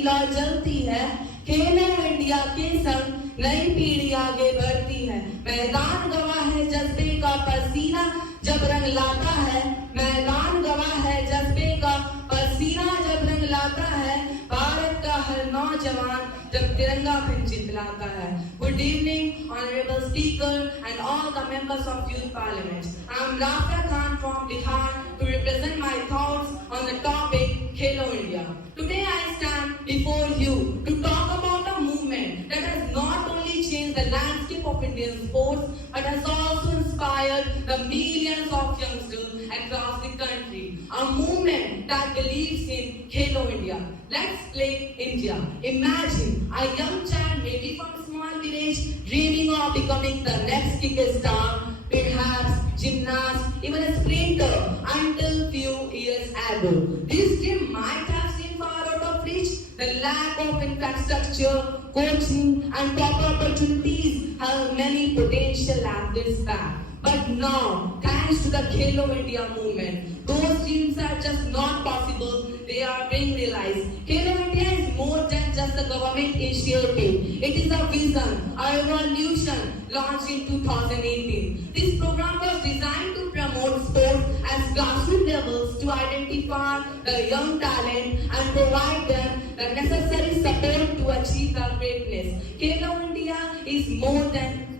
की लौ जलती है, खेलो इंडिया के संग नई पीढ़ी आगे बढ़ती है। मैदान गवाह है जज्बे का पसीना जब रंग लाता है, मैदान गवाह है जज्बे का पसीना जब रंग लाता है, भारत का हर नौजवान जब तिरंगा फिर चितलाता है। Good evening, honorable speaker and all the members of youth parliament. I am Rafia Khan from Bihar to represent my thoughts on the topic Khelo India. Today I stand before you to talk about a movement that has not only changed the landscape of Indian sports but has also inspired the millions of youngsters across the country. A movement that believes in Khelo India. Let's play India. Imagine a young child, maybe from a small village, dreaming of becoming the next cricket star, perhaps gymnast, even a sprinter, until few years ago. This dream might have seemed far out of reach. The lack of infrastructure, coaching, and proper opportunities held many potential athletes back. But now, thanks to the Khelo India movement, those dreams are just not possible, they are being realized. Khelo India is more than just a government initiative. It is a vision, a revolution launched in 2018. This program was designed to promote sports at grassroots levels to identify the young talent and provide them the necessary support to achieve the greatness. Khelo India is more than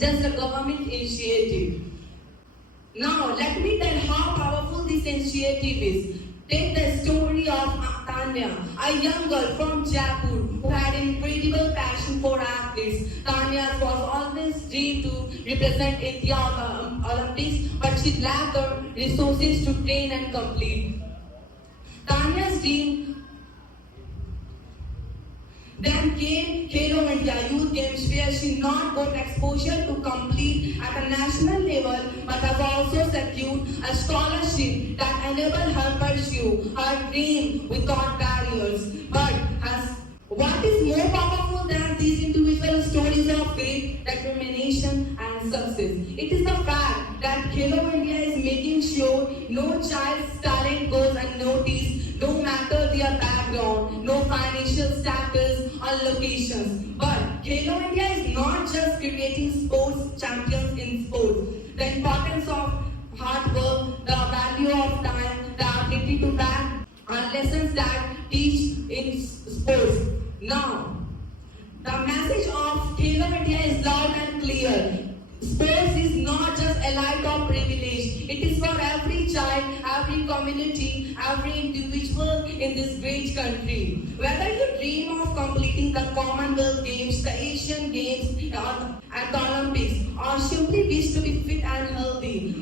just a government initiative. Now, let me tell how powerful this initiative is. Take the story of Tanya, a young girl from Jaipur who had an incredible passion for athletes. Tanya was always dreamed to represent India on the Olympics, but she lacked the resources to train and complete. Tanya's dream then came Khelo India Youth Games, where she not got exposure to compete at a national level, but has also secured a scholarship that enabled her pursue her dream without barriers. But what is more powerful than these individual stories of faith, determination, and success? It is the fact that Khelo India is making sure no child's talent goes unnoticed, no matter their background, no financial status or locations. But Khelo India is not just creating sports champions in sports. The importance of hard work, the value of time, the ability to back are lessons that teach in sports. Now, the message of Khelo India is loud and clear. Sports is not just elite or privilege. It is for every child, every community, every individual in this great country. Whether you dream of completing the Commonwealth Games, the Asian Games, and the Olympics, or simply wish to be fit and healthy,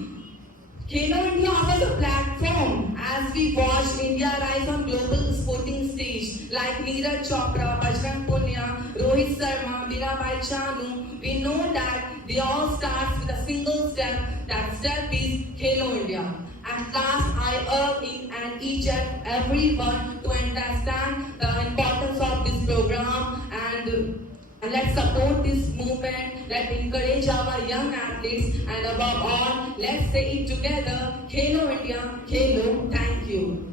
Khelo India offers a platform as we watch India rise on global sporting stage like Neeraj Chopra, Bajrang Punia, Rohit Sharma, Mirabai Chanu. We know that they all start with a single step. That step is Khelo India. At last, I urge each and everyone to understand the importance of this program and let's support this movement, let's encourage our young athletes, and above all, let's say it together, Khelo India, Khelo. Thank you.